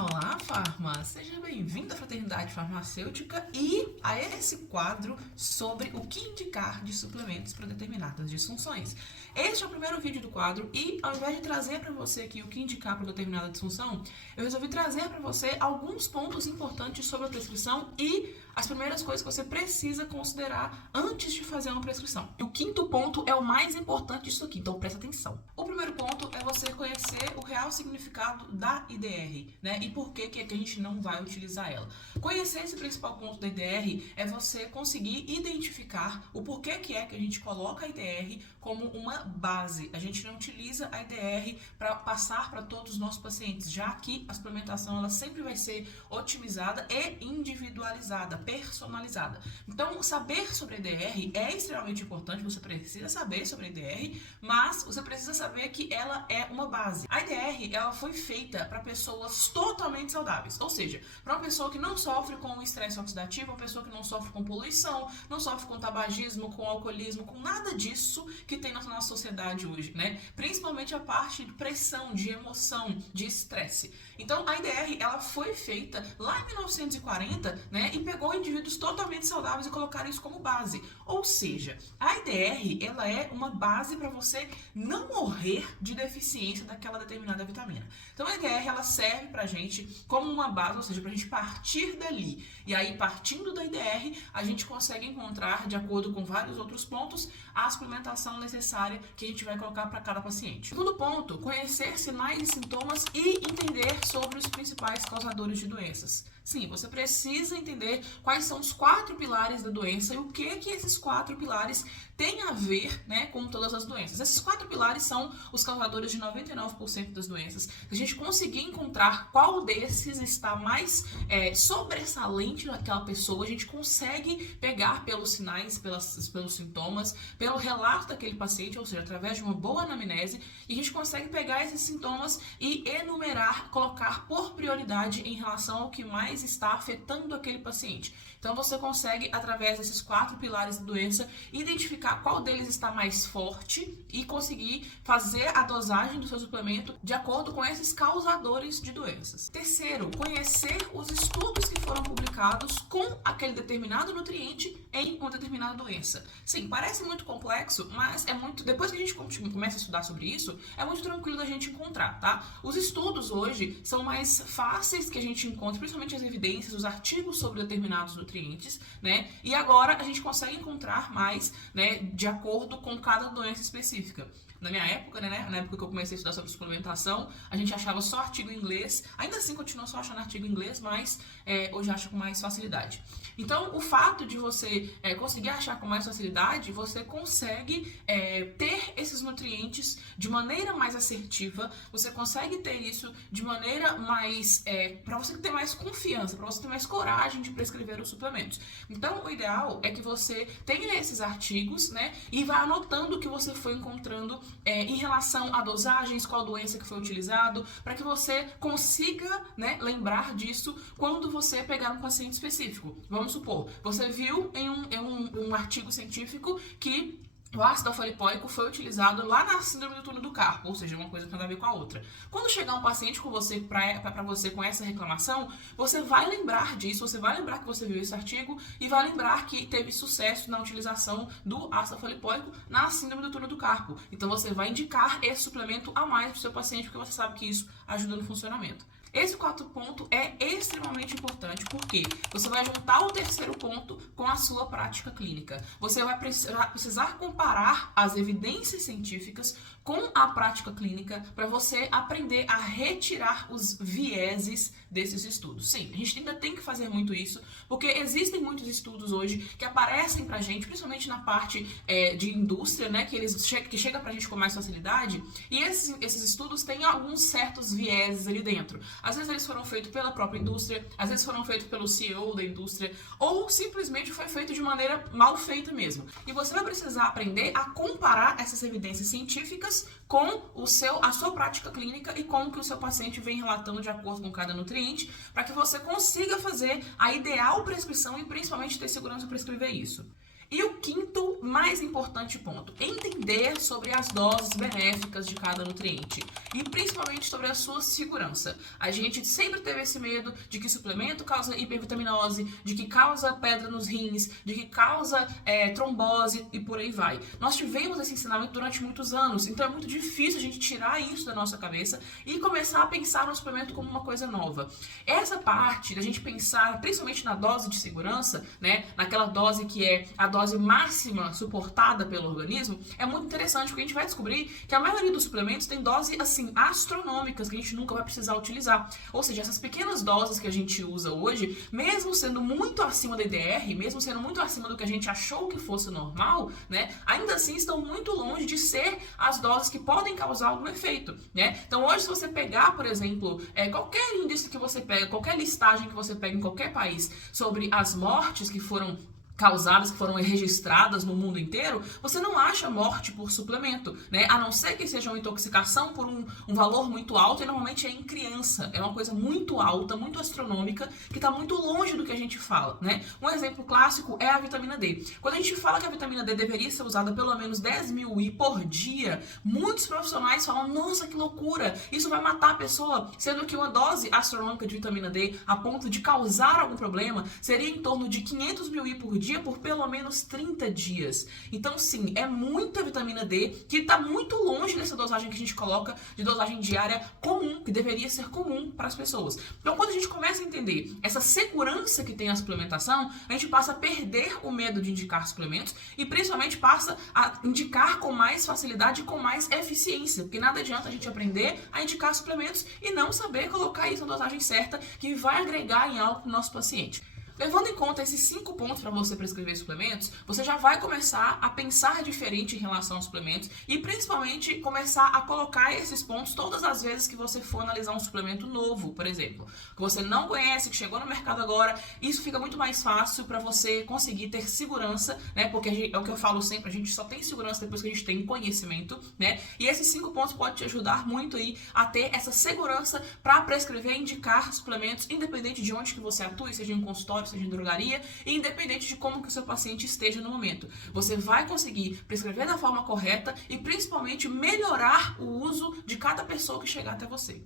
Olá, Farma! Seja bem-vindo à Fraternidade Farmacêutica e a esse quadro sobre o que indicar de suplementos para determinadas disfunções. Este é o primeiro vídeo do quadro e, ao invés de trazer para você aqui o que indicar para determinada disfunção, eu resolvi trazer para você alguns pontos importantes sobre a prescrição e as primeiras coisas que você precisa considerar antes de fazer uma prescrição. E o quinto ponto é o mais importante disso aqui, então presta atenção. O primeiro ponto é você conhecer o real significado da IDR, né? E por que a gente não vai utilizar ela. Conhecer esse principal ponto da IDR é você conseguir identificar o porquê que a gente coloca a IDR como uma base. A gente não utiliza a IDR para passar para todos os nossos pacientes, já que a suplementação ela sempre vai ser otimizada e individualizada, personalizada. Então, saber sobre a IDR é extremamente importante, você precisa saber sobre a IDR, mas você precisa saber que ela é uma base. A IDR, ela foi feita para pessoas totalmente saudáveis, ou seja, para uma pessoa que não sofre com estresse oxidativo, uma pessoa que não sofre com poluição, não sofre com tabagismo, com alcoolismo, com nada disso que tem na nossa sociedade hoje, né? Principalmente a parte de pressão, de emoção, de estresse. Então, a IDR, ela foi feita lá em 1940, né? E pegou indivíduos totalmente saudáveis e colocaram isso como base. Ou seja, a IDR, ela é uma base para você não morrer de deficiência daquela determinada vitamina. Então, a IDR, ela serve pra gente como uma base, ou seja, pra gente partir dali. E aí, partindo da IDR, a gente consegue encontrar, de acordo com vários outros pontos, a suplementação necessária que a gente vai colocar para cada paciente. Segundo ponto, conhecer sinais e sintomas e entender sobre os principais causadores de doenças. Sim, você precisa entender quais são os 4 pilares da doença e o que esses 4 pilares têm a ver, né, com todas as doenças. Esses 4 pilares são os causadores de 99% das doenças. Se a gente conseguir encontrar qual desses está mais sobressalente naquela pessoa, a gente consegue pegar pelos sinais, pelos sintomas, pelo relato daquele paciente, ou seja, através de uma boa anamnese, e a gente consegue pegar esses sintomas e enumerar, colocar por prioridade em relação ao que mais está afetando aquele paciente. Então você consegue, através desses 4 pilares da doença, identificar qual deles está mais forte e conseguir fazer a dosagem do seu suplemento de acordo com esses causadores de doenças. Terceiro, conhecer os estudos que foram publicados com aquele determinado nutriente em uma determinada doença. Sim, parece muito complexo, mas é muito... Depois que a gente começa a estudar sobre isso, é muito tranquilo da gente encontrar, tá? Os estudos hoje são mais fáceis que a gente encontre, principalmente as evidências, os artigos sobre determinados nutrientes, né? E agora a gente consegue encontrar mais, né, de acordo com cada doença específica. Na minha época, né, na época que eu comecei a estudar sobre suplementação, a gente achava só artigo em inglês, ainda assim continua só achando artigo em inglês, mas hoje acha com mais facilidade. Então, o fato de você conseguir achar com mais facilidade, você consegue ter esses nutrientes de maneira mais assertiva, você consegue ter isso de maneira mais... para você ter mais confiança, para você ter mais coragem de prescrever os suplementos. Então, o ideal é que você tenha esses artigos, né, e vá anotando o que você foi encontrando em relação a dosagens, qual doença que foi utilizado, para que você consiga, né, lembrar disso quando você pegar um paciente específico. Vamos supor, você viu em um artigo científico que o ácido alfa-lipoico foi utilizado lá na síndrome do túnel do carpo, ou seja, uma coisa que não tem a ver com a outra. Quando chegar um paciente com você para você com essa reclamação, você vai lembrar disso, você vai lembrar que você viu esse artigo e vai lembrar que teve sucesso na utilização do ácido alfa-lipoico na síndrome do túnel do carpo. Então você vai indicar esse suplemento a mais para o seu paciente, porque você sabe que isso ajuda no funcionamento. Esse 4º ponto é extremamente importante porque você vai juntar o terceiro ponto com a sua prática clínica. Você vai precisar comparar as evidências científicas com a prática clínica para você aprender a retirar os vieses desses estudos. Sim, a gente ainda tem que fazer muito isso, porque existem muitos estudos hoje que aparecem pra gente, principalmente na parte de indústria, né, que chega pra gente com mais facilidade, e esses estudos têm alguns certos vieses ali dentro. Às vezes eles foram feitos pela própria indústria, às vezes foram feitos pelo CEO da indústria, ou simplesmente foi feito de maneira mal feita mesmo. E você vai precisar aprender a comparar essas evidências científicas com a sua prática clínica e com o que o seu paciente vem relatando de acordo com cada nutriente, para que você consiga fazer a ideal prescrição e principalmente ter segurança para prescrever isso. E o quinto, mais importante ponto, entender sobre as doses benéficas de cada nutriente e principalmente sobre a sua segurança. A gente sempre teve esse medo de que suplemento causa hipervitaminose, de que causa pedra nos rins, de que causa trombose e por aí vai. Nós tivemos esse ensinamento durante muitos anos, então é muito difícil a gente tirar isso da nossa cabeça e começar a pensar no suplemento como uma coisa nova. Essa parte da gente pensar, principalmente na dose de segurança, né, naquela dose que é a dose máxima suportada pelo organismo, é muito interessante, porque a gente vai descobrir que a maioria dos suplementos tem doses, assim, astronômicas, que a gente nunca vai precisar utilizar. Ou seja, essas pequenas doses que a gente usa hoje, mesmo sendo muito acima da IDR, mesmo sendo muito acima do que a gente achou que fosse normal, né, ainda assim estão muito longe de ser as doses que podem causar algum efeito, né? Então hoje, se você pegar, por exemplo, qualquer índice que você pega, qualquer listagem que você pega em qualquer país sobre as mortes que foram causadas, que foram registradas no mundo inteiro, você não acha morte por suplemento, né? A não ser que seja uma intoxicação por um valor muito alto, e normalmente é em criança. É uma coisa muito alta, muito astronômica, que está muito longe do que a gente fala, né? Um exemplo clássico é a vitamina D. Quando a gente fala que a vitamina D deveria ser usada pelo menos 10.000 IU por dia, muitos profissionais falam, nossa, que loucura, isso vai matar a pessoa, sendo que uma dose astronômica de vitamina D, a ponto de causar algum problema, seria em torno de 500.000 IU por dia por pelo menos 30 dias. Então, sim, é muita vitamina D que está muito longe dessa dosagem que a gente coloca de dosagem diária comum, que deveria ser comum para as pessoas. Então, quando a gente começa a entender essa segurança que tem a suplementação, a gente passa a perder o medo de indicar suplementos e principalmente passa a indicar com mais facilidade e com mais eficiência, porque nada adianta a gente aprender a indicar suplementos e não saber colocar isso na dosagem certa que vai agregar em algo para o nosso paciente. Levando em conta esses 5 pontos para você prescrever suplementos, você já vai começar a pensar diferente em relação aos suplementos e principalmente começar a colocar esses pontos todas as vezes que você for analisar um suplemento novo, por exemplo, que você não conhece, que chegou no mercado agora. Isso fica muito mais fácil para você conseguir ter segurança, né? Porque é o que eu falo sempre, a gente só tem segurança depois que a gente tem conhecimento, né? E esses 5 pontos podem te ajudar muito aí a ter essa segurança para prescrever e indicar suplementos, independente de onde que você atue, seja em consultório, seja em drogaria, e independente de como que o seu paciente esteja no momento. Você vai conseguir prescrever da forma correta e principalmente melhorar o uso de cada pessoa que chegar até você.